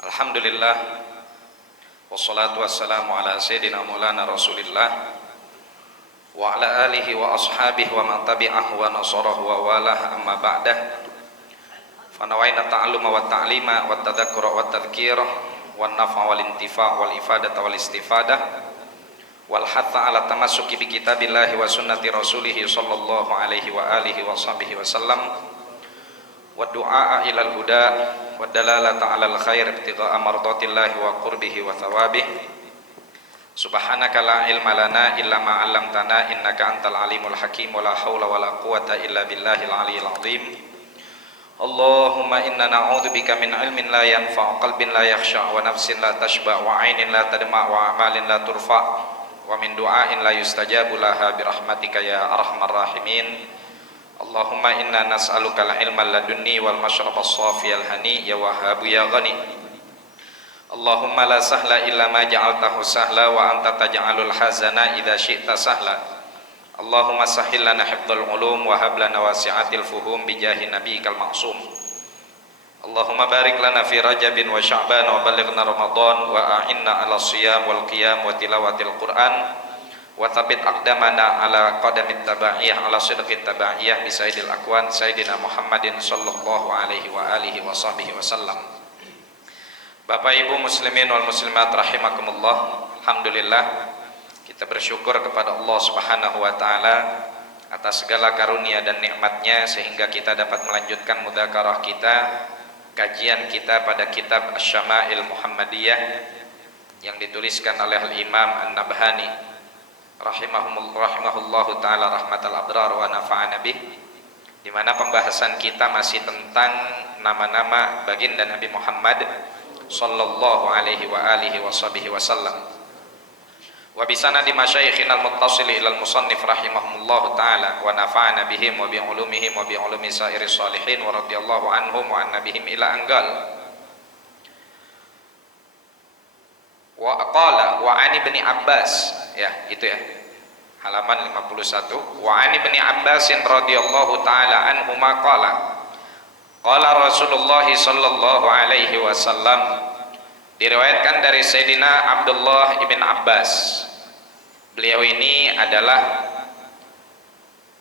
Alhamdulillah, wassalatu wassalamu ala sayyidina maulana rasulillah wa ala alihi wa ashabihi wa man tabi'ahu wa nasarahu wa walah, amma ba'dah. Fanawaina ta'alluma wa ta'lima wa tadhakkura wa tadhkira wa nafa wal intifa' wal ifadata wal istifadah wal hatha ala tamassuki bi kitabillahi wa sunnati rasulih sallallahu alaihi wa alihi wa sahbihi wa sallam wa du'a ilal huda wa dalalata alal khair ibtigha'a mardatillahi wa qurbihi wa thawabih. Subhanaka la ilma lana illa ma 'allamtana innaka antal alimul hakim wa la haula wa la quwwata illa billahil aliyyil azim. Allahumma inna na'udzubika min ilmin la yanfa', qalbin la yakhsha', wa nafsin la tashba', wa 'ainin la tadma', wa amalin la turfa', wa min du'ain la yustajabu laha bi rahmatika ya arhamar rahimin. Allahumma inna nas'aluka al-ilma ladunni wal mashraba as-safi al-hani ya wahhabu ya ghani. Allahumma la sahla illa ma ja'altahu sahla wa anta taj'alul hazana idza syi'ta sahla. Allahumma sahhil lana hifdzal ulum wa hab lana wasi'atil fuhum bi jahi nabiyyikal ma'sum. Allahumma barik lana fi Rajabin wa Sya'ban wa ballighna Ramadan wa a'inna 'ala shiyam wal qiyam wa tilawatil Qur'an wa thabbit aqdamana ala qadamit tabaiyah ala sidqit tabaiyah bi sayyidil akwan sayyidina Muhammadin sallallahu alaihi wa alihi wa sahbihi wasallam. Bapak Ibu muslimin wal muslimat rahimakumullah, alhamdulillah kita bersyukur kepada Allah Subhanahu wa taala atas segala karunia dan nikmatnya sehingga kita dapat melanjutkan mudzakarah kita, kajian kita pada kitab Asy-Syama'il Muhammadiyah yang dituliskan oleh Al-Imam An-Nabhani rahimahullahu ta'ala rahmatal abrar wa nafa'ana bih, di mana pembahasan kita masih tentang nama-nama baginda Nabi Muhammad sallallahu alaihi wa alihi wa sahbihi wasallam. Wa bisanadi masyayikhinal muttasili ilal musannif rahimahumullahu ta'ala wa nafa'ana bihim wa bi ulumihim wa bi ulumi sa'iris salihin wa radiyallahu anhum wa an nabihim ila anggal. Wa qala wa ani ibni Abbas, ya itu ya, halaman 51. Wa ani ibni Abbas radhiyallahu taala anhuma qala qala Rasulullah sallallahu alaihi wasallam, diriwayatkan dari Sayyidina Abdullah ibn Abbas. Beliau ini adalah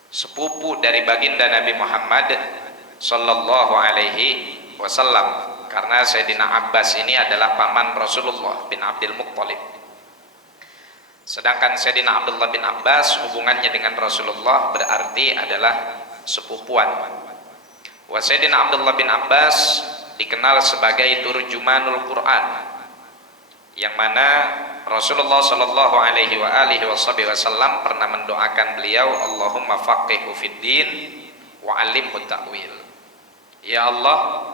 sepupu dari baginda Nabi Muhammad sallallahu alaihi wasallam, karena Sayyidina Abbas ini adalah paman Rasulullah bin Abdul Muttalib. Sedangkan Sayyidina Abdullah bin Abbas hubungannya dengan Rasulullah berarti adalah sepupuan. Wa Sayyidina Abdullah bin Abbas dikenal sebagai turjumanul Quran, yang mana Rasulullah sallallahu alaihi wa alihi wasallam pernah mendoakan beliau, Allahumma faqihhu fid din wa 'allimhu ta'wil. Ya Allah,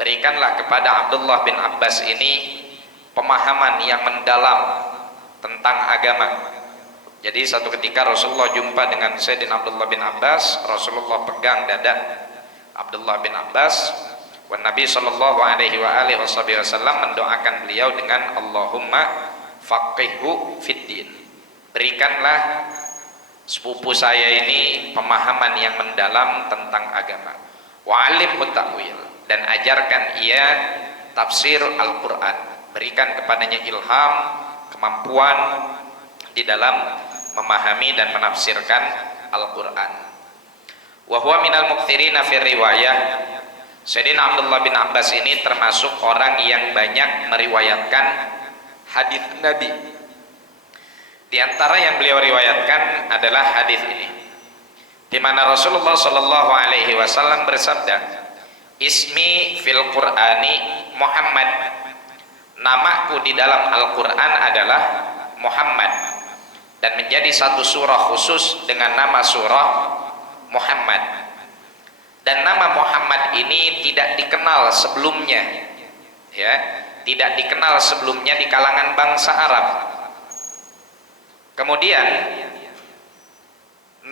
berikanlah kepada Abdullah bin Abbas ini pemahaman yang mendalam tentang agama. Jadi satu ketika Rasulullah jumpa dengan Sayyidina Abdullah bin Abbas, Rasulullah pegang dada Abdullah bin Abbas, wa Nabi sallallahu alaihi wa alihi wasallam mendoakan beliau dengan Allahumma faqihhu fid din. Berikanlah sepupu saya ini pemahaman yang mendalam tentang agama. Wa 'allimhu ta'wil, dan ajarkan ia tafsir Al-Quran. Berikan kepadanya ilham, kemampuan di dalam memahami dan menafsirkan Al-Quran. Wa huwa minal mukthirina fi riwayah. Sayyidina Abdullah bin Abbas ini termasuk orang yang banyak meriwayatkan hadis Nabi. Di antara yang beliau riwayatkan adalah hadis ini, di mana Rasulullah sallallahu alaihi wasallam bersabda, Ismi fil Qur'ani Muhammad. Namaku di dalam Al-Quran adalah Muhammad, dan menjadi satu surah khusus dengan nama surah Muhammad. Dan nama Muhammad ini tidak dikenal sebelumnya, ya, tidak dikenal sebelumnya di kalangan bangsa Arab. Kemudian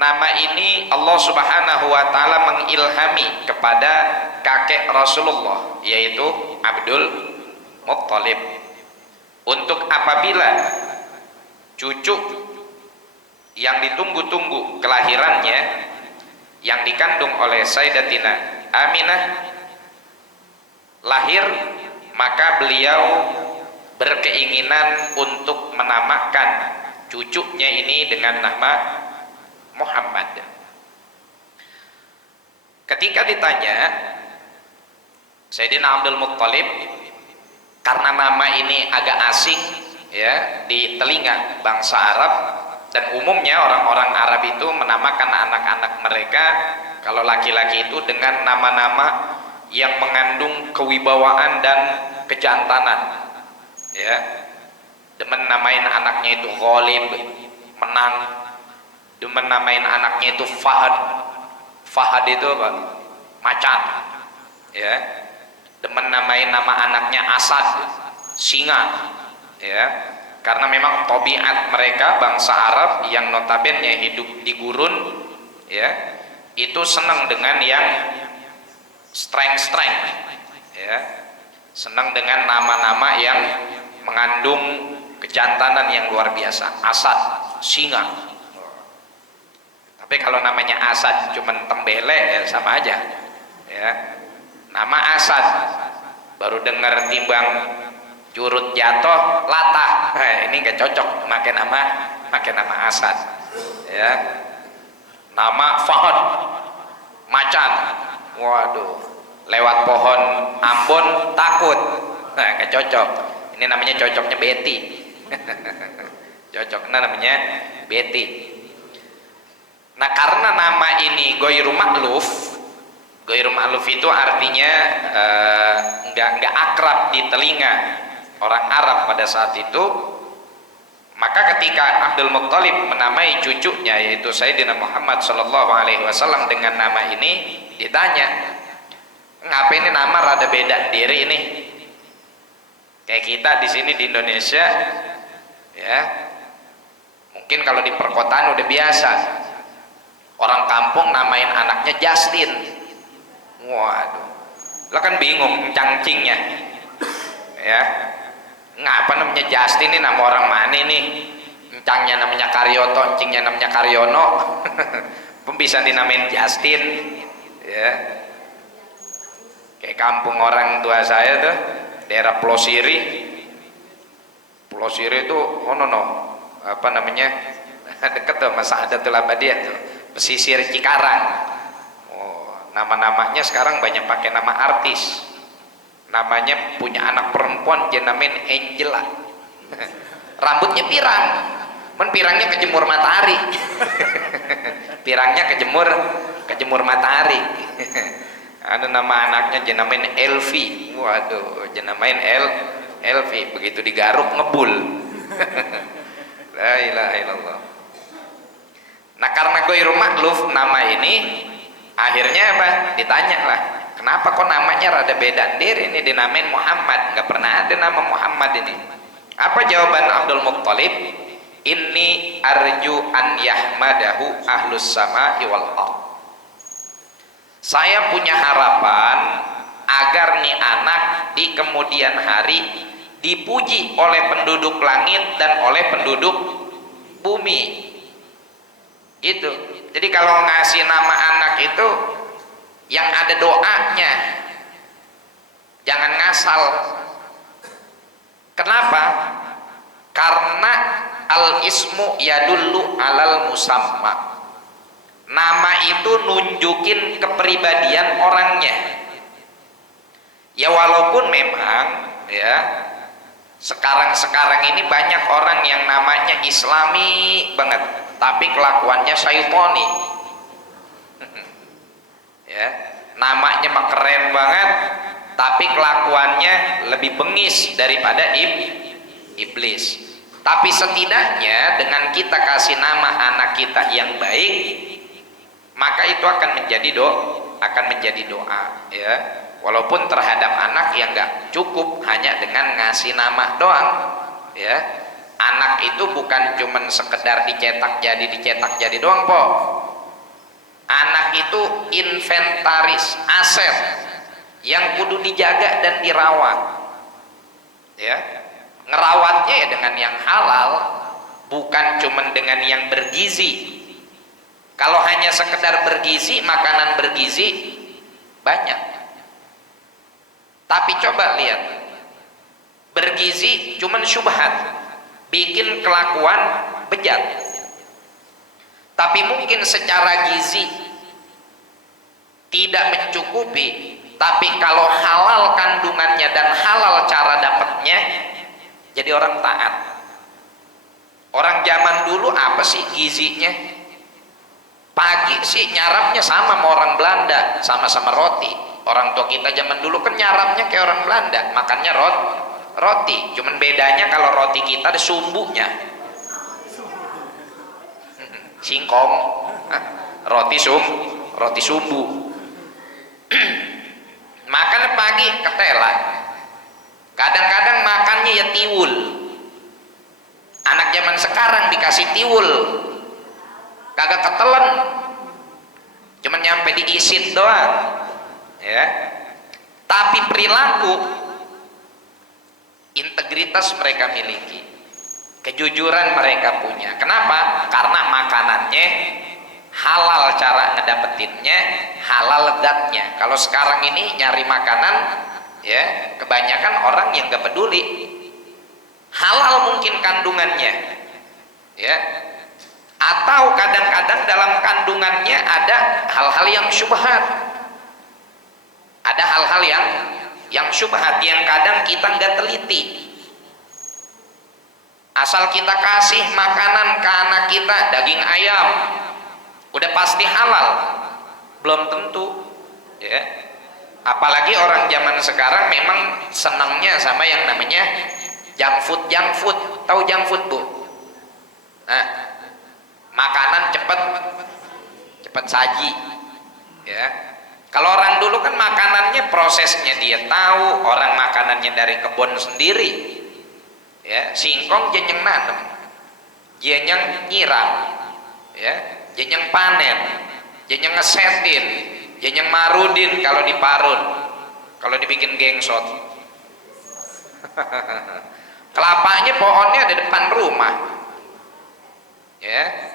nama ini Allah Subhanahu wa taala mengilhami kepada kakek Rasulullah, yaitu Abdul Muttalib, untuk apabila cucu yang ditunggu-tunggu kelahirannya yang dikandung oleh Sayyidatina Aminah lahir, maka beliau berkeinginan untuk menamakan cucunya ini dengan nama Muhammad. Ketika ditanya Sayyidina Abdul Muttalib, karena nama ini agak asing ya di telinga bangsa Arab, dan umumnya orang-orang Arab itu menamakan anak-anak mereka kalau laki-laki itu dengan nama-nama yang mengandung kewibawaan dan kejantanan ya. Demen namain anaknya itu Ghalib, menang. Demen namain anaknya itu Fahad. Fahad itu apa? Macan ya. Demen namain nama anaknya Asad, singa ya. Karena memang tabiat mereka bangsa Arab yang notabene hidup di gurun ya, itu senang dengan yang strength ya, senang dengan nama-nama yang mengandung kejantanan yang luar biasa. Asad, singa. Tapi kalau namanya Asad cuman tembele ya sama aja ya. Nama Asad, baru dengar timbang curut jatuh latah, ini gak cocok pakai nama Asad ya. Nama Fahad, macan, waduh, lewat pohon Ambon takut, gak cocok. Ini namanya cocoknya Betty. Cocoknya namanya Betty. Nah, karena nama ini Ghairu Ma'luf, Ghairu Ma'luf itu artinya nggak akrab di telinga orang Arab pada saat itu, maka ketika Abdul Muttalib menamai cucunya yaitu Sayyidina Muhammad Shallallahu Alaihi Wasallam dengan nama ini, ditanya, ngapa ini nama rada beda diri ini? Kayak kita di sini di Indonesia ya, mungkin kalau di perkotaan udah biasa, orang kampung namain anaknya Justin. Waduh, lo kan bingung cangcingnya ya, ngapa namanya Justin, ini nama orang mana nih? Encangnya namanya Karyoto, encingnya namanya Karyono. Bisa dinamain Justin ya. Kayak kampung orang tua saya tuh, daerah Plosiri. Plosiri itu apa namanya, deket tuh Mas Adatul Abadiyah tuh, pesisir Cikarang. Nama-namanya sekarang banyak pakai nama artis. Namanya punya anak perempuan dia namain Angela. Rambutnya pirang, pirangnya kejemur matahari. Pirangnya kejemur matahari. Ada nama anaknya dia namain Elvi. Waduh, dia namain Elvi, begitu digaruk ngebul. La ilaha illallah. Nah, karena Ghairu Ma'luf nama ini, akhirnya apa? Ditanya lah, kenapa kok namanya rada beda diri, ini dinamain Muhammad, nggak pernah ada nama Muhammad ini. Apa jawaban Abdul Muttalib? Inni arju an yahmadahu ahlus sama'i wal ardh. Saya punya harapan agar nih anak di kemudian hari dipuji oleh penduduk langit dan oleh penduduk bumi. Gitu. Jadi kalau ngasih nama anak itu yang ada doanya, jangan ngasal. Kenapa? Karena al-ismu yadullu alal musamma. Nama itu nunjukin kepribadian orangnya. Ya walaupun memang ya sekarang ini banyak orang yang namanya Islami banget, tapi kelakuannya syaitoni. Ya, namanya mah keren banget, tapi kelakuannya lebih bengis daripada iblis. Tapi setidaknya dengan kita kasih nama anak kita yang baik, maka itu akan menjadi doa ya. Walaupun terhadap anak yang nggak cukup hanya dengan ngasih nama doang ya. Anak itu bukan cuman sekedar dicetak jadi doang po. Anak itu inventaris aset yang kudu dijaga dan dirawat ya. Ngerawatnya ya dengan yang halal, bukan cuman dengan yang bergizi. Kalau hanya sekedar bergizi, makanan bergizi banyak. Tapi coba lihat, bergizi cuman syubhat, bikin kelakuan bejat. Tapi mungkin secara gizi tidak mencukupi, tapi kalau halal kandungannya dan halal cara dapatnya, jadi orang taat. Orang zaman dulu apa sih gizinya? Pagi sih nyarapnya sama orang Belanda, sama-sama roti. Orang tua kita zaman dulu kan nyarapnya kayak orang Belanda, makannya roti. Cuman bedanya kalau roti kita ada sumbunya. Singkong, roti sumbu. Makan pagi ketela. Kadang-kadang makannya ya tiwul. Anak zaman sekarang dikasih tiwul kagak ketelen, cuman nyampe diisit doang, ya. Tapi perilaku, integritas mereka miliki, kejujuran mereka punya. Kenapa? Karena makanannya halal, cara ngedapetinnya halal zatnya. Kalau sekarang ini nyari makanan, ya kebanyakan orang yang gak peduli. Halal mungkin kandungannya, ya. Atau kadang-kadang dalam kandungannya ada hal-hal yang syubhat, ada hal-hal yang syubhat yang kadang kita nggak teliti. Asal kita kasih makanan ke anak kita daging ayam, udah pasti halal, belum tentu, ya. Apalagi orang zaman sekarang memang senangnya sama yang namanya junk food. Tahu junk food, Bu? Nah, makanan cepat saji, ya. Kalau orang dulu kan makanannya prosesnya dia tahu, orang makanannya dari kebun sendiri, ya. Singkong jenyeng nanem, jenyeng nyiram, ya, jenyeng panen, jenyeng ngesetin, jenyeng marudin kalau diparut, kalau dibikin gengsot. Kelapanya pohonnya ada depan rumah, ya.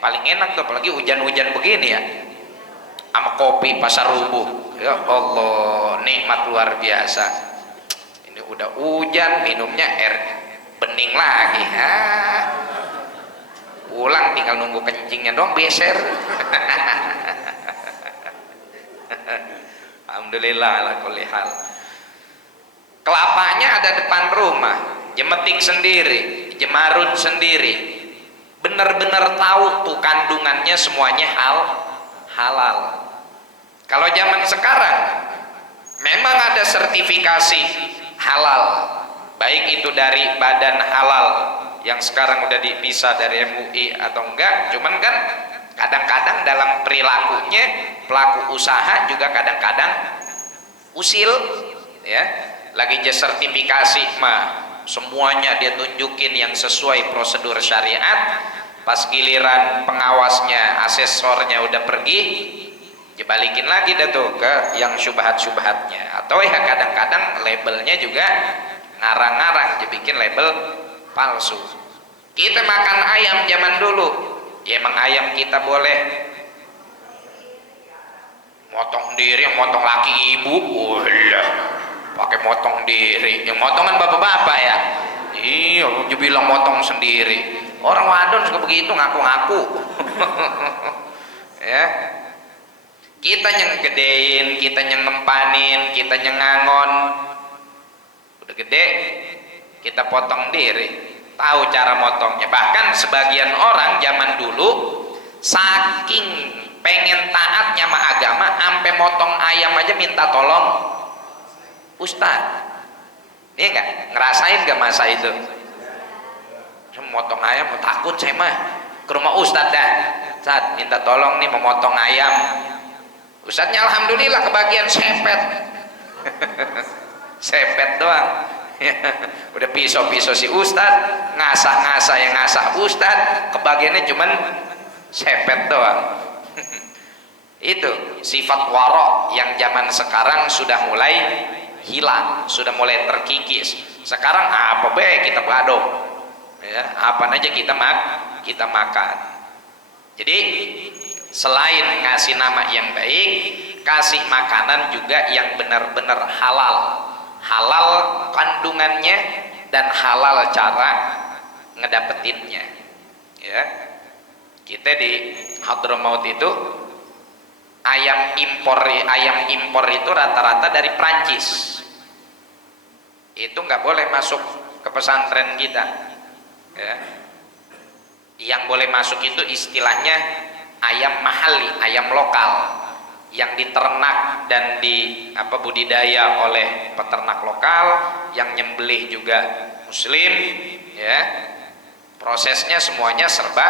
Paling enak tuh, apalagi hujan-hujan begini ya, sama kopi pasar rubuh, ya Allah, nikmat luar biasa. Ini udah hujan, minumnya air bening lagi, pulang tinggal nunggu kencingnya dong beser. Alhamdulillah ala kulli hal. Kelapanya ada depan rumah, jemetik sendiri, jemarun sendiri, benar-benar tahu tuh kandungannya semuanya halal. Kalau zaman sekarang memang ada sertifikasi halal, baik itu dari badan halal yang sekarang udah dipisah dari MUI atau enggak, cuman kan kadang-kadang dalam perilakunya pelaku usaha juga kadang-kadang usil, ya. Lagi sertifikasi mah semuanya dia tunjukin yang sesuai prosedur syariat. Pas giliran pengawasnya, asesornya udah pergi, dibalikin lagi dah tuh ke yang syubhat-syubhatnya. Atau ya kadang-kadang labelnya juga ngarang-ngarang, dibikin label palsu. Kita makan ayam zaman dulu, ya emang ayam kita boleh motong diri, motong laki ibu, pakai motong diri, yang motongan bapak-bapak ya. Iya, dia bilang motong sendiri. Orang wadon suka begitu, ngaku-ngaku. Ya, kita yang gedein, kita yang ngempanin, kita yang ngangon, udah gede kita potong diri, tahu cara motongnya. Bahkan sebagian orang zaman dulu saking pengen taatnya sama agama, sampai motong ayam aja minta tolong Ustaz. Ini enggak ngerasain gak masa itu? Motong ayam, takut saya mah ke rumah Ustaz dah. Ustaz, minta tolong nih memotong ayam. Ustaznya alhamdulillah kebagian sepet. Sepet doang. Udah pisau-pisau si Ustaz, ngasah-ngasah yang ngasah Ustaz, kebagiannya cuman sepet doang. Itu sifat warok yang zaman sekarang sudah mulai hilang, sudah mulai terkikis. Sekarang apa be kita badok, ya, apa aja kita makan. Jadi selain ngasih nama yang baik, kasih makanan juga yang benar-benar halal. halal kandungannya dan halal cara ngedapetinnya. Ya, kita di Hadramaut itu ayam impor itu rata-rata dari Prancis. Itu nggak boleh masuk ke pesantren kita. Ya. Yang boleh masuk itu istilahnya ayam mahali, ayam lokal yang diternak dan budidaya oleh peternak lokal, yang nyembelih juga muslim, ya. Prosesnya semuanya serba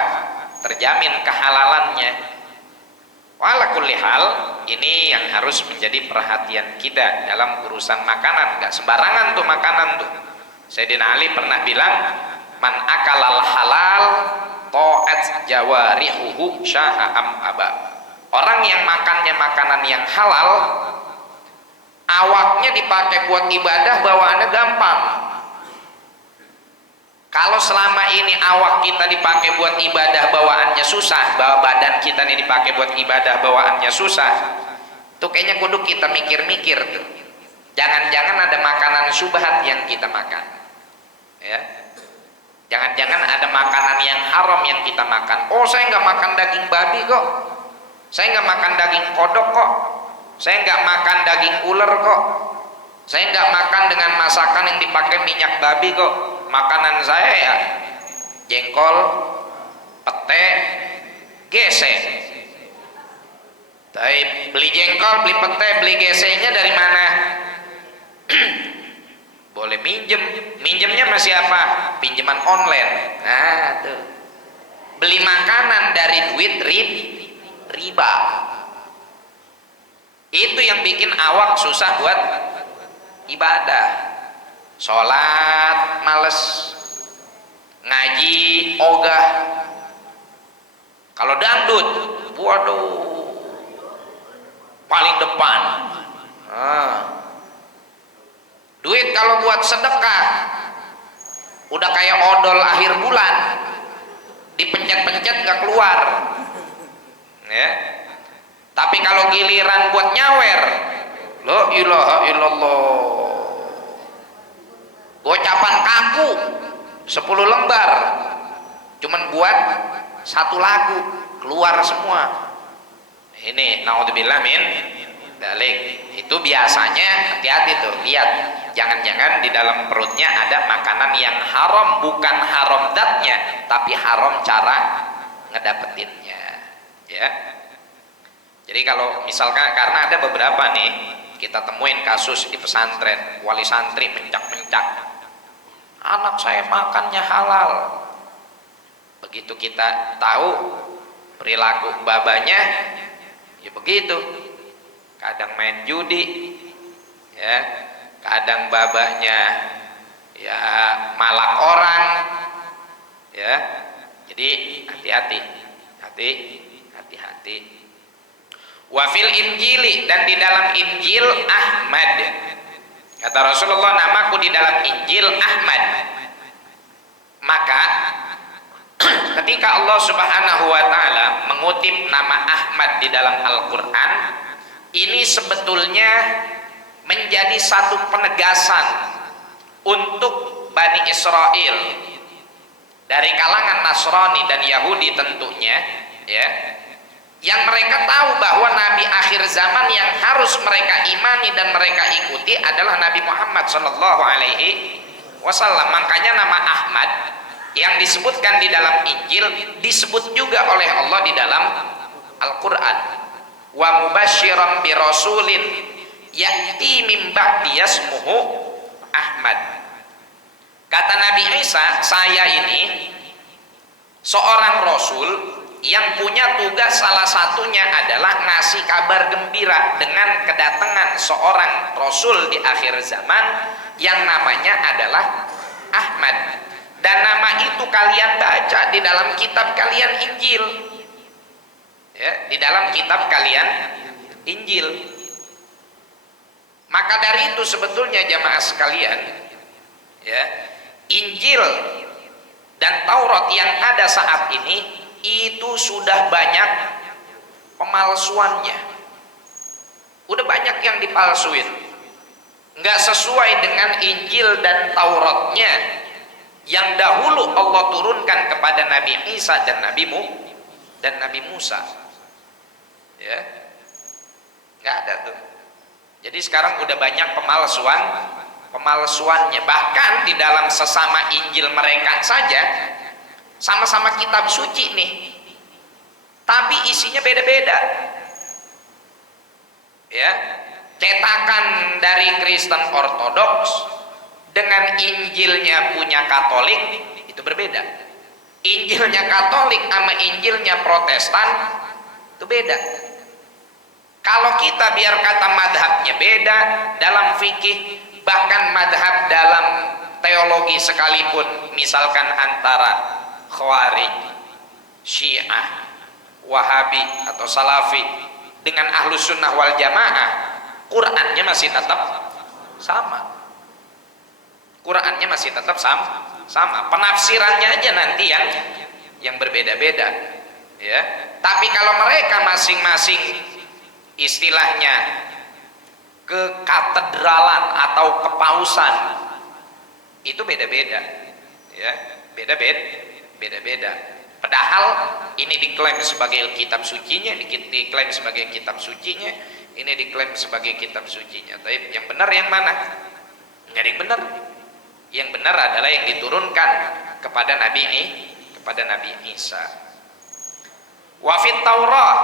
terjamin kehalalannya. Wala kulli hal, ini yang harus menjadi perhatian kita dalam urusan makanan. Gak sembarangan tuh makanan tuh. Sayyidina Ali pernah bilang, man akalal halal ta'at jawarihuhu syaha'am aba. Orang yang makannya makanan yang halal, awaknya dipakai buat ibadah, bawaannya gampang. Kalau selama ini awak kita dipakai buat ibadah, bawaannya susah, badan kita nih dipakai buat ibadah, bawaannya susah, tuh kayaknya kudu kita mikir-mikir tuh. Jangan-jangan ada makanan syubhat yang kita makan, ya. Jangan-jangan ada makanan yang haram yang kita makan. Oh, saya nggak makan daging babi kok, saya nggak makan daging kodok kok, saya nggak makan daging ular kok, saya nggak makan dengan masakan yang dipakai minyak babi kok. Makanan saya ya jengkol, pete, gesek. Tapi beli jengkol, beli pete, beli geseknya dari mana? Boleh minjemnya sama siapa? Pinjaman online. Nah tuh, beli makanan dari duit riba. Itu yang bikin awak susah buat ibadah. Sholat males, ngaji ogah. Kalau dangdut, waduh, paling depan. Duit kalau buat sedekah udah kayak odol akhir bulan, dipencet-pencet nggak keluar, ya. Tapi kalau giliran buat nyawer, la ilaha illallah, gocapan kaku 10 lembar cuman buat 1 lagu keluar semua. Ini naudzubillah min dzalik. Itu biasanya, hati-hati tuh, lihat jangan-jangan di dalam perutnya ada makanan yang haram, bukan haram zatnya tapi haram cara ngedapetinnya, ya. Jadi kalau misalkan, karena ada beberapa nih kita temuin kasus di pesantren, wali santri mencak-mencak, anak saya makannya halal. Begitu kita tahu perilaku babanya, ya begitu. Kadang main judi, ya. Kadang babanya ya malak orang, ya. Jadi hati-hati. Wafil Injili, dan di dalam Injil Ahmad, kata Rasulullah, namaku di dalam Injil Ahmad. Maka ketika Allah Subhanahu wa taala mengutip nama Ahmad di dalam Al-Qur'an, ini sebetulnya menjadi satu penegasan untuk Bani Israel dari kalangan Nasrani dan Yahudi tentunya, ya, yang mereka tahu bahwa Nabi akhir zaman yang harus mereka imani dan mereka ikuti adalah Nabi Muhammad Sallallahu Alaihi Wasallam. Makanya nama Ahmad yang disebutkan di dalam Injil disebut juga oleh Allah di dalam Al-Quran. Wa mubasyiran bi rasulin ya'ti min ba'di yasmuhu Ahmad. Kata Nabi Isa, saya ini seorang rasul yang punya tugas salah satunya adalah ngasih kabar gembira dengan kedatangan seorang rasul di akhir zaman yang namanya adalah Ahmad. Dan nama itu kalian baca di dalam kitab kalian Injil, ya, di dalam kitab kalian Injil. Maka dari itu sebetulnya jamaah sekalian, ya, Injil dan Taurat yang ada saat ini itu sudah banyak pemalsuannya, udah banyak yang dipalsuin. Nggak nggak sesuai dengan Injil dan Tauratnya yang dahulu Allah turunkan kepada Nabi Isa dan Nabi Musa. Ya, nggak ada tuh. Jadi sekarang udah banyak pemalsuannya. Bahkan di dalam sesama Injil mereka saja, sama-sama kitab suci nih, tapi isinya beda-beda. Ya, cetakan dari Kristen Ortodoks dengan Injilnya punya Katolik itu berbeda. Injilnya Katolik sama Injilnya Protestan itu beda. Kalau kita biar kata madhabnya beda dalam fikih, bahkan madhab dalam teologi sekalipun, misalkan antara Khawarij, Syiah, Wahabi atau Salafi dengan Ahlus Sunnah wal Jamaah, Qur'annya masih tetap sama. Qur'annya masih tetap sama. Penafsirannya aja nanti yang berbeda-beda. Ya. Tapi kalau mereka masing-masing istilahnya kekatedralan atau kepausan, itu beda-beda. Ya, beda-beda. Padahal ini diklaim sebagai kitab sucinya, diklaim sebagai kitab sucinya, ini diklaim sebagai kitab sucinya. Tapi yang benar yang mana? Jadi yang benar. Yang benar adalah yang diturunkan kepada Nabi Isa. Wa fit Taurah,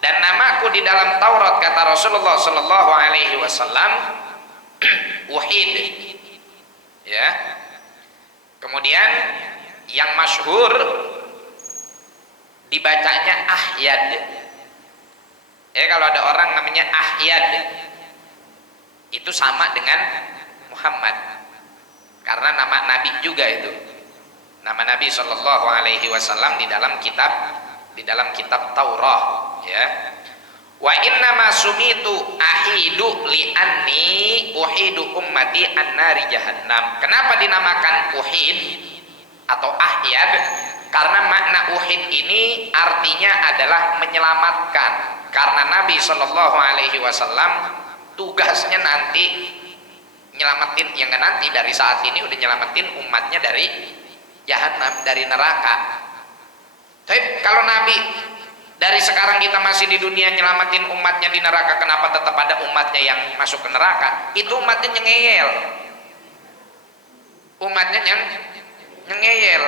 dan namaku di dalam Taurat, kata Rasulullah sallallahu alaihi wasallam, Wahid. Ya. Kemudian yang masyhur dibacanya Ahyad. Ya, kalau ada orang namanya Ahyad, itu sama dengan Muhammad. Karena nama Nabi juga itu. Nama Nabi sallallahu alaihi wasallam di dalam kitab Taurat, ya. Wa inna ma sumitu ahidu li anni uhidu ummati an-nari jahannam. Kenapa dinamakan uhid atau ahyad? Karena makna uhid ini artinya adalah menyelamatkan. Karena Nabi Shallallahu Alaihi Wasallam tugasnya nanti nyelamatin, yang nanti dari saat ini udah nyelamatin umatnya dari jahanam, dari neraka. Tapi kalau Nabi dari sekarang kita masih di dunia nyelamatin umatnya di neraka, kenapa tetap ada umatnya yang masuk ke neraka? Itu umatnya nyengeyel. Umatnya nyengeyel.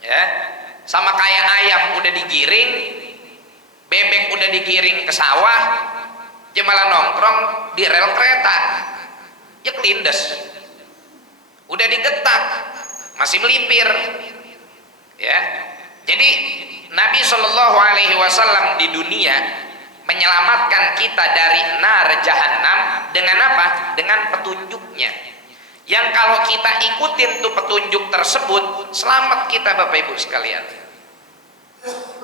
Ya. Sama kayak ayam udah digiring, bebek udah digiring ke sawah, dia malah nongkrong di rel kereta. Ya kelindes. Udah digetak, masih melipir. Ya. Jadi Nabi Shallallahu Alaihi Wasallam di dunia menyelamatkan kita dari nar jahannam dengan apa? Dengan petunjuknya. Yang kalau kita ikutin tuh petunjuk tersebut, selamat kita Bapak Ibu sekalian.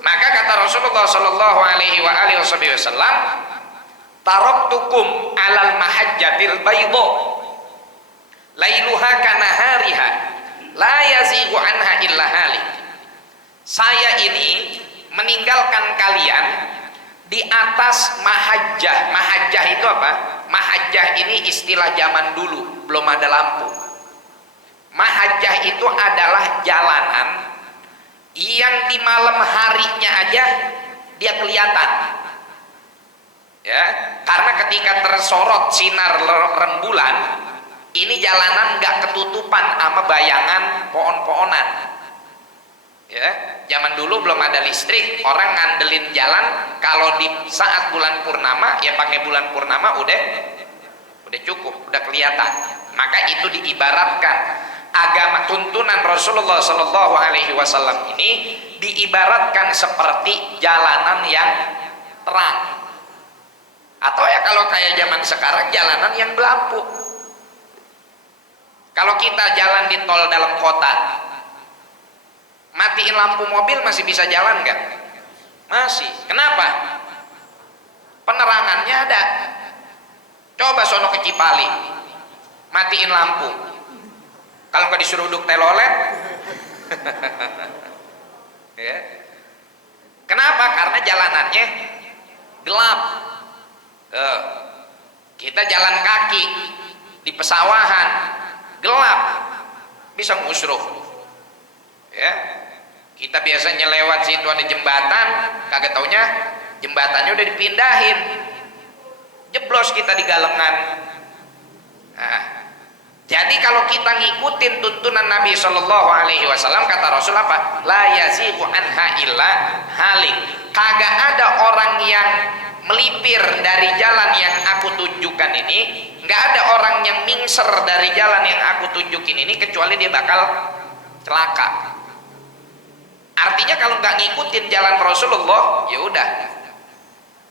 Maka kata Rasulullah Shallallahu Alaihi Wasallam, taraktukum alal mahajjatil baydha lailuha kanahariha la yazighu anha illa halik. Saya ini meninggalkan kalian di atas mahajjah. Mahajjah itu apa? Mahajjah ini istilah zaman dulu, belum ada lampu. Mahajjah itu adalah jalanan yang di malam harinya aja dia kelihatan. Ya, karena ketika tersorot sinar rembulan, ini jalanan nggak ketutupan sama bayangan pohon-pohonan. Ya, zaman dulu belum ada listrik, orang ngandelin jalan. Kalau di saat bulan purnama, ya pakai bulan purnama udah cukup, udah kelihatan. Maka itu diibaratkan agama tuntunan Rasulullah Shallallahu Alaihi Wasallam ini diibaratkan seperti jalanan yang terang. Atau ya kalau kayak zaman sekarang jalanan yang berlampu. Kalau kita jalan di tol dalam kota, matiin lampu mobil masih bisa jalan nggak? Masih. Kenapa? Penerangannya ada. Coba sono ke Cipali, matiin lampu. Kalau nggak disuruh duduk telolet, ya. Kenapa? Karena jalanannya gelap. Kita jalan kaki di pesawahan, gelap, bisa musruk. Ya, kita biasanya lewat situ ada jembatan, kagak taunya jembatannya udah dipindahin, jeblos kita di galengan. Nah, jadi kalau kita ngikutin tuntunan Nabi Shallallahu Alaihi Wasallam, kata Rasul apa? La yazighu anha illa halik. Kagak ada orang yang melipir dari jalan yang aku tunjukkan ini, nggak ada orang yang mingser dari jalan yang aku tunjukin ini kecuali dia bakal celaka. Artinya kalau nggak ngikutin jalan Rasulullah, ya udah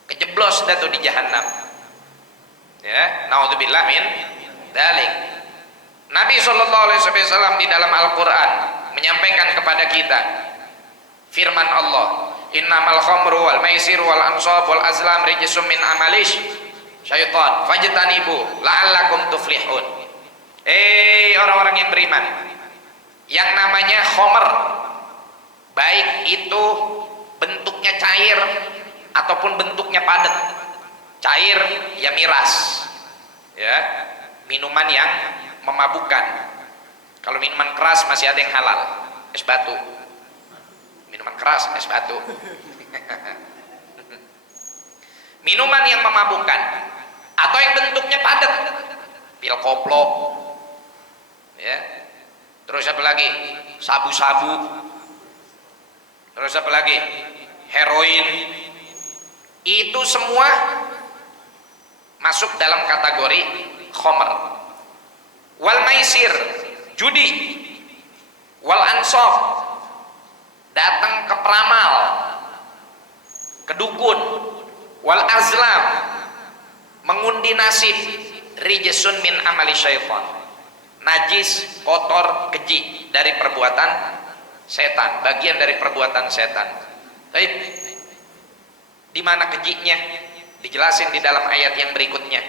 kejeblos dah tuh di jahanam. Ya, naudzubillah min dzalik. Nabi SAW di dalam Al-Quran menyampaikan kepada kita firman Allah, innamal khamru wal maisir wal ansab wal azlam rijsum min amalish syaitan fajtanibu la'allakum tuflihun. Orang-orang yang beriman, yang namanya khamr, baik itu bentuknya cair ataupun bentuknya padat. Cair ya miras, ya, minuman yang memabukkan. Kalau minuman keras masih ada yang halal, es batu. Minuman keras, es batu. Minuman yang memabukkan atau yang bentuknya padat, pil koplo, ya. Terus apa lagi? Sabu-sabu. Terus apa lagi? Heroin. Itu semua masuk dalam kategori khamr. Wal maisir, judi. Wal ansab, datang ke peramal, ke dukun. Wal azlam, mengundi nasib. Rijsun min amali syaitan, najis, kotor, keji dari perbuatan setan, bagian dari perbuatan setan. Baik, di mana kejinya? Dijelasin di dalam ayat yang berikutnya.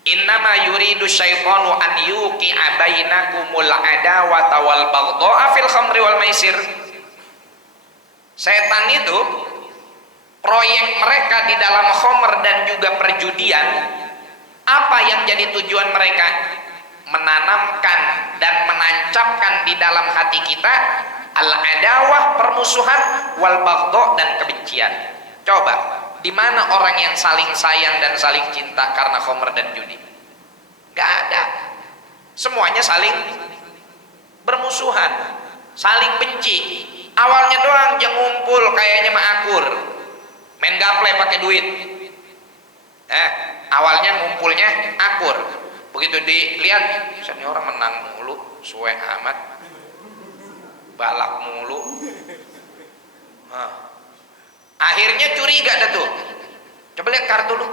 Innama yuridu syaitanu an yuqi'a bainakumul adawata wal baghdha'a fil khamri wal maisir. Setan itu proyek mereka di dalam khamr dan juga perjudian. Apa yang jadi tujuan mereka? Menanamkan dan menancapkan di dalam hati kita al-adawah, permusuhan, wal baghdha, dan kebencian. Coba, di mana orang yang saling sayang dan saling cinta karena khamr dan judi? Gak ada. Semuanya saling bermusuhan, saling benci. Awalnya doang yang ngumpul kayaknya maakur, main gaple pakai duit. Awalnya ngumpulnya akur. Begitu dilihat, ini orang menang mulu, suwe amat, balak mulu. Akhirnya curiga dah tuh. Coba lihat kartu lu,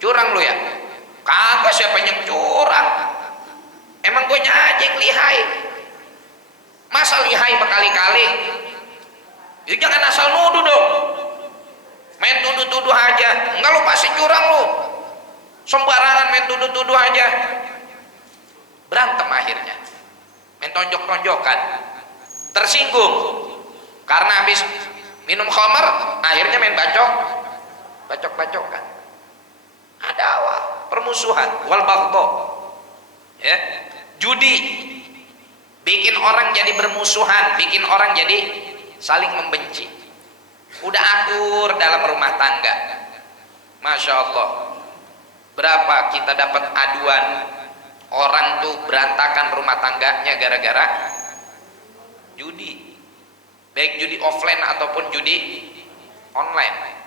curang lu ya? Kagak, siapa yang curang? Emang gue aja yang lihai. Masa lihai berkali-kali? Ya jangan asal nuduh dong. Main tuduh-tuduh aja. Enggak, lu pasti curang lu. Sembarangan main tuduh-tuduh aja. Berantem akhirnya. Main tonjok-tonjokan. Tersinggung. Karena habis minum khamar, akhirnya main bacok-bacokan. Adawah, permusuhan, wal baghdha. Ya. Judi bikin orang jadi bermusuhan, bikin orang jadi saling membenci. Udah akur dalam rumah tangga, Masya Allah, berapa kita dapat aduan orang tuh berantakan rumah tangganya gara-gara judi, baik judi offline ataupun judi online.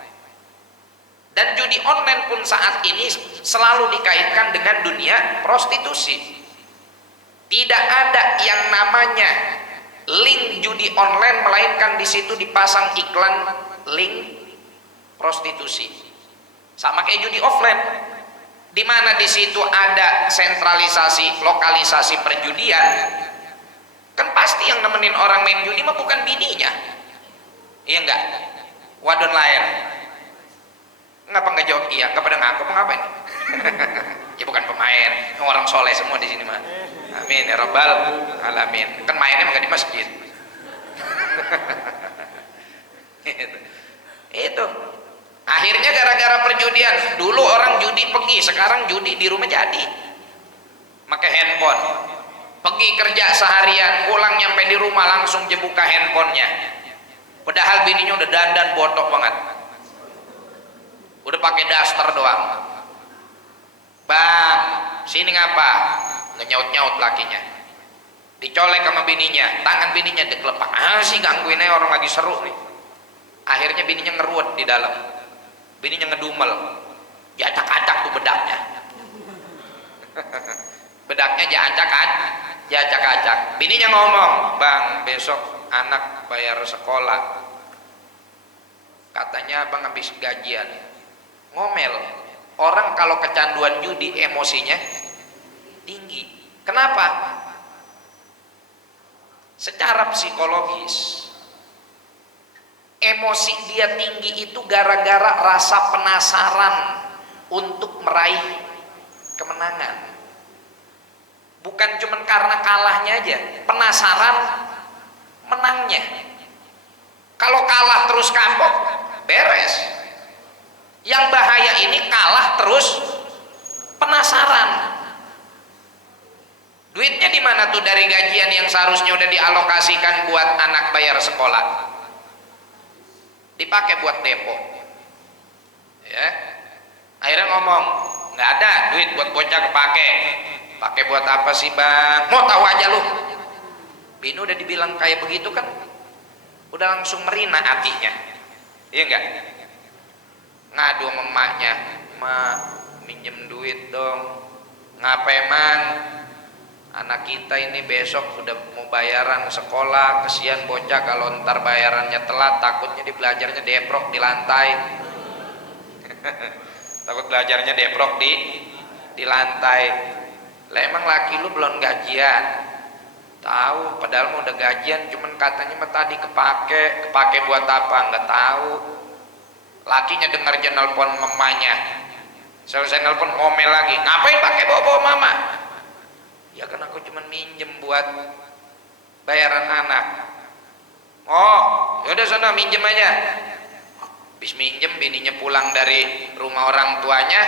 Dan judi online pun saat ini selalu dikaitkan dengan dunia prostitusi. Tidak ada yang namanya link judi online, melainkan di situ dipasang iklan link prostitusi. Sama kayak judi offline, di mana di situ ada sentralisasi, lokalisasi perjudian. Kan pasti yang nemenin orang main judi mah bukan bininya, iya enggak? Wadon lain. Ngapa nggak jawab iya? Nggak pada ngaku, mau ngapain? Ya bukan pemain, orang soleh semua di sini mah. Amin ya rabbal alamin. Kan mainnya nggak di masjid. Itu Akhirnya gara-gara perjudian, dulu orang judi pergi, sekarang judi di rumah jadi. Pakai handphone. Pergi kerja seharian, pulang nyampe di rumah langsung buka handphonenya. Padahal bininya udah dandan botok banget. Udah pakai daster doang. Bang, sini ngapa? Ngenyaut-nyaut lakinya. Dicolek sama bininya, tangan bininya dikelepak. Sih gangguin aja orang lagi seru nih. Akhirnya bininya ngeruwet di dalam. Bininya ngedumel. Diacak-acak tuh bedaknya. Bedaknya diacak-acak. Bininya ngomong, "Bang, besok anak bayar sekolah. Katanya abang habis gajian." Ngomel. Orang kalau kecanduan judi emosinya tinggi. Kenapa? Secara psikologis emosi dia tinggi itu gara-gara rasa penasaran untuk meraih kemenangan. Bukan cuma karena kalahnya aja, penasaran menangnya. Kalau kalah terus kapok, beres. Yang bahaya ini kalah terus penasaran. Duitnya di mana tuh dari gajian yang seharusnya udah dialokasikan buat anak bayar sekolah? Dipakai buat depo. Ya. Akhirnya ngomong, "Nggak ada duit buat bocah kepake." "Pakai buat apa sih, Bang?" "Mau tahu aja lu." Bini udah dibilang kayak begitu kan, udah langsung merina hatinya. Iya enggak? Ngadu sama emaknya, "Mak, minjem duit dong." "Ngapa emang? Anak kita ini besok udah mau bayaran sekolah, kesian bocah kalau ntar bayarannya telat, takutnya di belajarnya deprok di lantai." Takut belajarnya deprok di lantai. "Lah emang laki lu belum gajian?" "Tahu, padahal mau udah gajian, cuman katanya mah tadi kepake buat apa nggak tahu." Lakinya dengar aja nelpon mamanya. Selesai nelpon ngomel lagi, "Ngapain pakai bawa mama?" "Ya kan aku cuma minjem buat bayaran anak." "Oh, yaudah sana minjem aja." Habis minjem, bininya pulang dari rumah orang tuanya,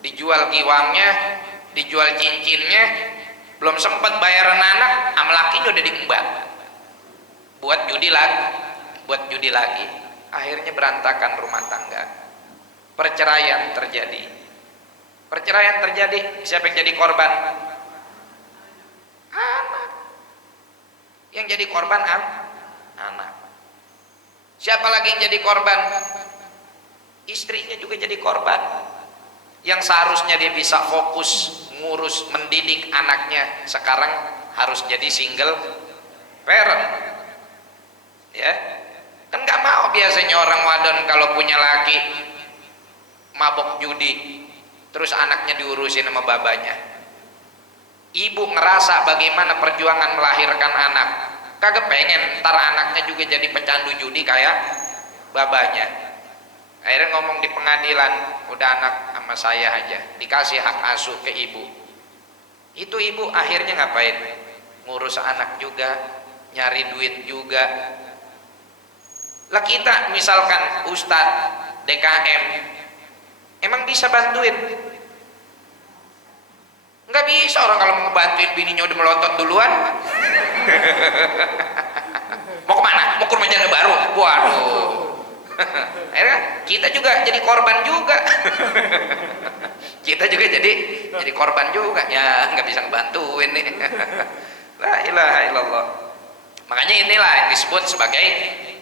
dijual giwangnya, dijual cincinnya, belum sempat bayaran anak, sama lakinya udah diembat. Buat judi lagi. Akhirnya berantakan rumah tangga. Perceraian terjadi. Siapa yang jadi korban? Anak. Yang jadi korban anak. Siapa lagi yang jadi korban? Istrinya juga jadi korban. Yang seharusnya dia bisa fokus ngurus mendidik anaknya, sekarang harus jadi single parent. Ya, kan nggak mau biasanya orang wadon kalau punya laki mabok judi, terus anaknya diurusin sama babanya. Ibu ngerasa bagaimana perjuangan melahirkan anak, kagak pengen ntar anaknya juga jadi pecandu judi kayak babanya. Akhirnya ngomong di pengadilan, "Udah anak sama saya aja, dikasih hak asuh ke ibu." Itu ibu akhirnya ngapain? Ngurus anak juga, nyari duit juga. Lah kita misalkan Ustadz DKM, emang bisa bantuin? Nggak bisa, orang kalau mau ngebantuin bininya udah melotot duluan. Mau kemana? Mau ke rumah janda baru? Waduh. Akhirnya kita juga jadi korban juga. Kita juga jadi korban juga. Ya nggak bisa ngebantuin nih. La ilaha illallah. Makanya inilah yang disebut sebagai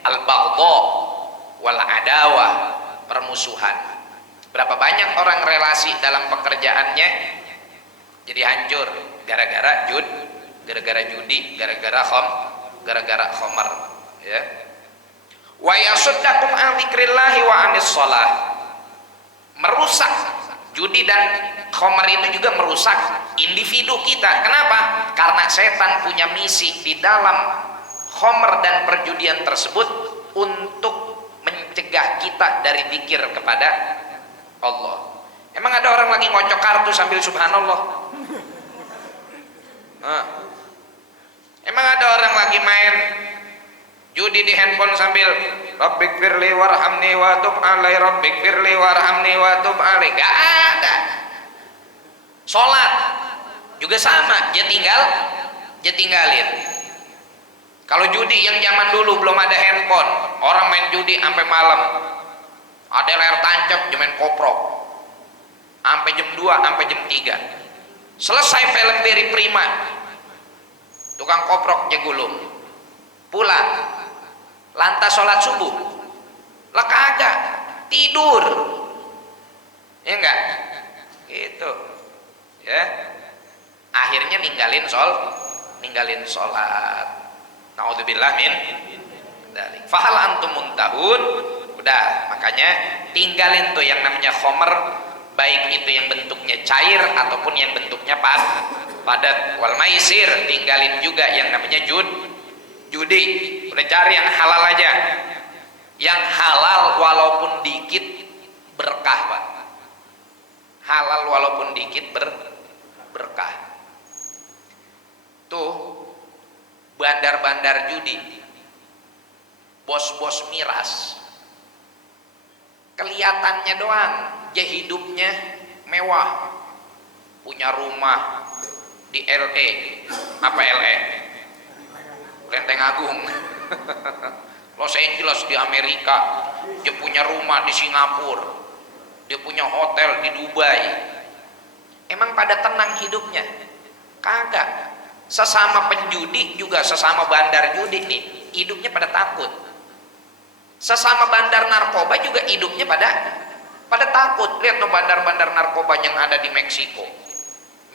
al-baghdha wal adawah, permusuhan. Berapa banyak orang relasi dalam pekerjaannya jadi hancur gara-gara judi, gara-gara khamar, ya. Wa yasuddakum an dzikrillahi wa anis shalah. Merusak judi dan khamar itu juga merusak individu kita. Kenapa? Karena setan punya misi di dalam khamar dan perjudian tersebut untuk mencegah kita dari zikir kepada Allah. Emang ada orang lagi ngocok kartu sambil subhanallah? Emang ada orang lagi main judi di handphone sambil Rabbighfirli warhamni wa tub alai, Rabbighfirli warhamni wa tub alai. Gak ada. Sholat juga sama, dia tinggalin. Kalau judi yang zaman dulu belum ada handphone, orang main judi sampai malam, ada layar tancap, dia main koprok sampai jam 2, sampai jam 3. Selesai film Beri Prima, tukang koprok jegulung pulang, lantas sholat subuh, lah kagak, tidur, ya enggak gitu ya. Akhirnya ninggalin sholat. Naudzubillah min dzalik. Fahal antum muntahun. Udah, makanya tinggalin tuh yang namanya khomer, baik itu yang bentuknya cair ataupun yang bentuknya padat. Wal maisir, tinggalin juga yang namanya judi. Udah cari yang halal aja. Yang halal walaupun dikit berkah, Pak. Halal walaupun dikit berkah. Tuh bandar-bandar judi, bos-bos miras, kelihatannya doang dia hidupnya mewah, punya rumah di LA, Lenteng Agung, Los Angeles di Amerika, dia punya rumah di Singapura, dia punya hotel di Dubai. Emang pada tenang hidupnya? Kagak. Sesama penjudi juga, sesama bandar judi nih, hidupnya pada takut. Sesama bandar narkoba juga hidupnya pada takut. Lihat tuh bandar-bandar narkoba yang ada di Meksiko,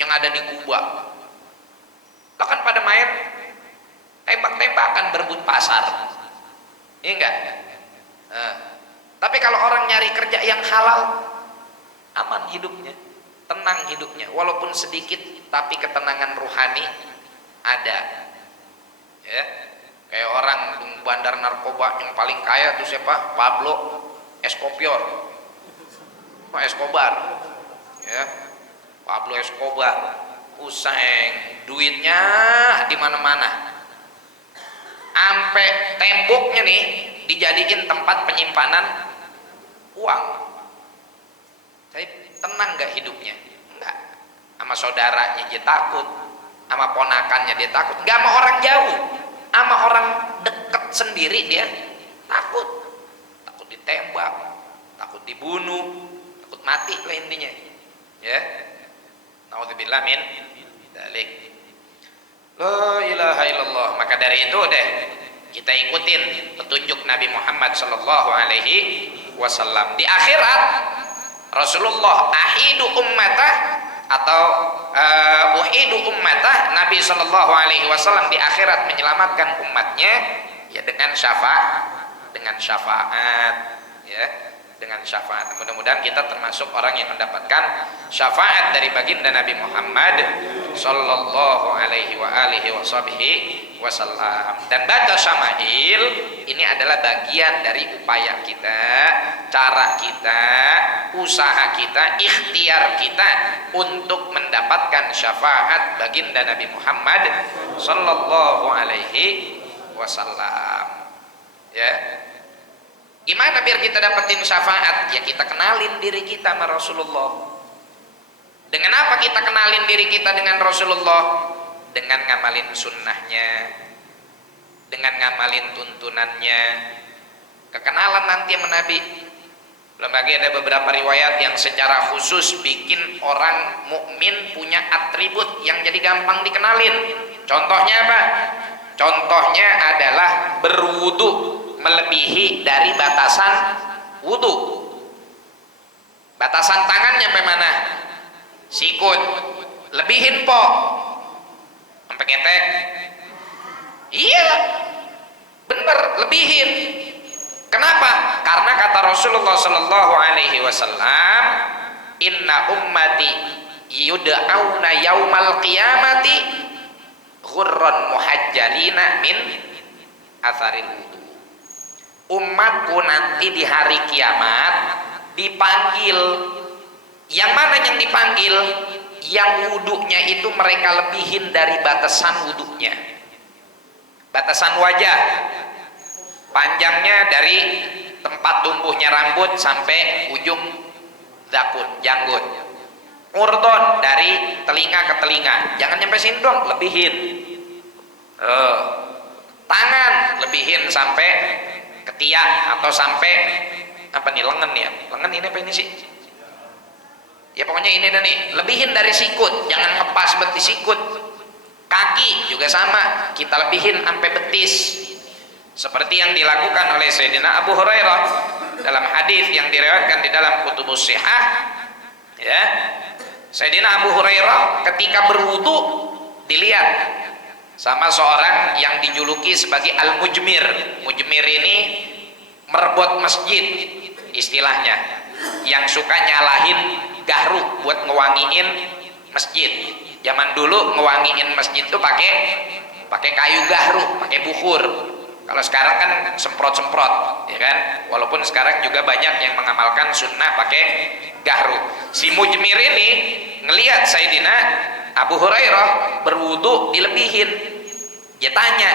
yang ada di Kuba. Lah kan pada main tembak-tembakan berebut pasar. Iya enggak? Tapi kalau orang nyari kerja yang halal, aman hidupnya, tenang hidupnya, walaupun sedikit tapi ketenangan rohani ada. Ya, kayak orang bandar narkoba yang paling kaya tuh siapa? Pablo Escobar. Pak Escobar. Ya. Pablo Escobar. Useng, duitnya di mana-mana. Sampai temboknya nih dijadiin tempat penyimpanan uang. Saya tenang nggak hidupnya? Enggak. Sama saudaranya dia takut, sama ponakannya dia takut, nggak sama orang jauh, sama orang deket sendiri dia takut ditembak, takut dibunuh, takut mati lah intinya. Ya, naudzubillah min dzalik. La ilaha illallah. Maka dari itu deh kita ikutin petunjuk Nabi Muhammad sallallahu alaihi wasallam. Di akhirat Rasulullah ahidu ummatah atau uhidu ummatah, Nabi sallallahu alaihi wasallam di akhirat menyelamatkan umatnya ya dengan syafaat ya, dengan syafaat. Mudah-mudahan kita termasuk orang yang mendapatkan syafaat dari baginda Nabi Muhammad sallallahu alaihi wa alihi wasallam. Dan baca syama'il ini adalah bagian dari upaya kita, cara kita, usaha kita, ikhtiar kita untuk mendapatkan syafaat baginda Nabi Muhammad sallallahu alaihi wasallam. Ya. Gimana biar kita dapetin syafaat? Ya kita kenalin diri kita sama Rasulullah. Dengan apa kita kenalin diri kita dengan Rasulullah? Dengan ngamalin sunnahnya, dengan ngamalin tuntunannya. Kekenalan nanti sama Nabi. Belum lagi ada beberapa riwayat yang secara khusus bikin orang mukmin punya atribut yang jadi gampang dikenalin. Contohnya apa? Contohnya adalah berwudu melebihi dari batasan wudu. Batasan tangan nyampe mana? Sikut. Lebihin po sampai ketek. Iya, bener, lebihin. Kenapa? Karena kata Rasulullah sallallahu alaihi wasallam, inna ummati yud'auna yaumal qiyamati ghurran muhajjalina min atharil wudu. Umatku nanti di hari kiamat dipanggil. Yang mana yang dipanggil? Yang wudunya itu mereka lebihin dari batasan wudunya, batasan wajah. Panjangnya dari tempat tumbuhnya rambut sampai ujung zakun, janggut. Urdon dari telinga ke telinga, jangan nyampe sini dong, lebihin. Tangan lebihin sampai ketiak atau sampai apa nih, lengan ya, lengan ini apa ini sih ya, pokoknya ini dah nih, lebihin dari sikut, jangan ngepas betis sikut. Kaki juga sama, kita lebihin sampai betis, seperti yang dilakukan oleh Sayyidina Abu Hurairah dalam hadis yang diriwayatkan di dalam Kutubus Shihah ya. Sayyidina Abu Hurairah ketika berwudu dilihat sama seorang yang dijuluki sebagai Al-Mujmir. Mujmir ini merbot masjid istilahnya, yang suka nyalahin gahruk buat ngewangiin masjid. Zaman dulu ngewangiin masjid tuh pakai kayu gahruk, pakai bukhur. Kalau sekarang kan semprot-semprot, ya kan? Walaupun sekarang juga banyak yang mengamalkan sunnah pakai gahruk. Si Mujmir ini ngelihat Sayyidina Abu Hurairah berwudu dilebihin. Dia tanya,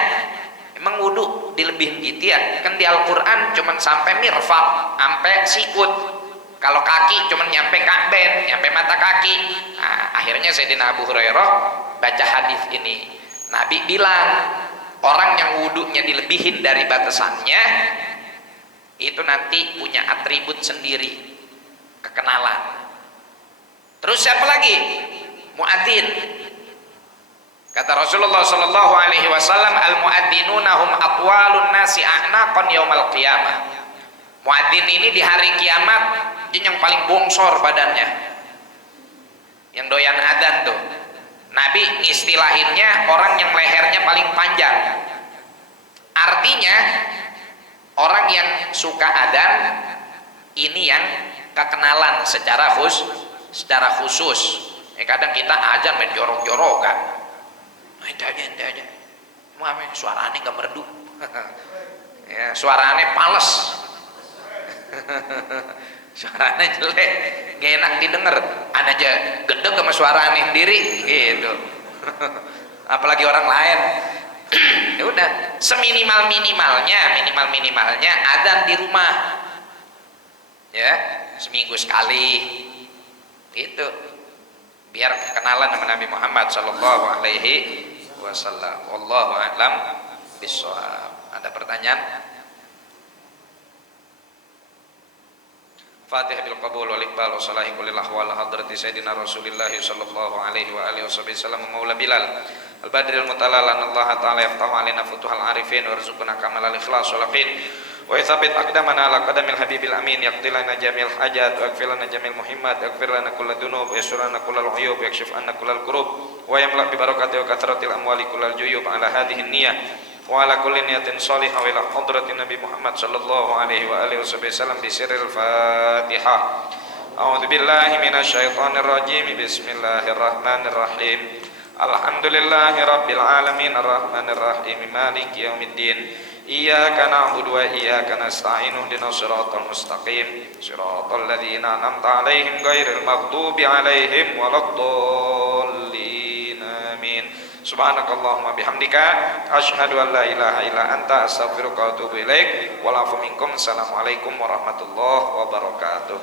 emang wudu dilebihin gitu ya? Kan di Al-Quran cuman sampai mirfaq, sampai sikut. Kalau kaki cuman nyampe ka'ben, nyampe mata kaki. Nah, akhirnya Sayyidina Abu Hurairah baca hadis ini. Nabi bilang, orang yang wudunya dilebihin dari batasannya itu nanti punya atribut sendiri, kekenalan. Terus siapa lagi? Muadzin. Kata Rasulullah sallallahu alaihi wasallam, al muadzinuna hum atwalun nasi a'naqan yaumal qiyamah. Muadzin ini di hari kiamat dia yang paling bongsor badannya, yang doyan adzan tuh. Nabi istilahinnya orang yang lehernya paling panjang. Artinya orang yang suka adzan ini yang kekenalan secara khusus. Kadang kita adzan main jorok-jorokan. Ente aja. Mami suaranya gak merdu. Ya, suaranya pales. Suaranya jelek, gak enak didengar. Ana aja gedeg sama suaranya sendiri gitu. Apalagi orang lain. Ya udah, minimalnya adzan di rumah. Ya, seminggu sekali. Gitu. Biar kenalan sama Nabi Muhammad sallallahu alaihi wasallam. Wallahu a'lam bishawab. Ada pertanyaan? Fatihah bil qabul wal iqbal wa salahi kullil ahwal hadrati sayyidina Rasulillah sallallahu alaihi wa alihi wasallam maula Bilal al badril mutalalan Allah taala yaftahu alaina futuhal arifin warzuqna kamalal ikhlas wal yaqin wa yathabbit aqdamana ala qadamil habibil amin yaqdi lana jamil hajat wa yaghfir lana jamil muhimmat yaghfir lana kullal dunub wa yasur lana kullal uyub wa yakshif anna kullal kurub wa yamla bi barakati wa kathratil amwali kullal juyub ala hadhihi niyyah wa ala kulli niyatin shalihah wa ila hadratin Nabi Muhammad sallallahu alaihi wa alihi wasallam bi sirril Fatihah. A'udzu billahi minasyaitonir rajim. Bismillahirrahmanirrahim. Alhamdulillahi rabbil alamin arrahmanir rahim maliki yaumiddin. Iyyaka na'budu wa iyyaka nasta'in ihdinas siratal mustaqim siratal ladzina an'amta 'alaihim ghairil maghdubi 'alaihim waladdallin. Amin. Subhanakallahumma bihamdika asyhadu an la ilaha illa anta astaghfiruka wa atubu ilaik. Wal afu minkum. Assalamualaikum warahmatullahi wabarakatuh.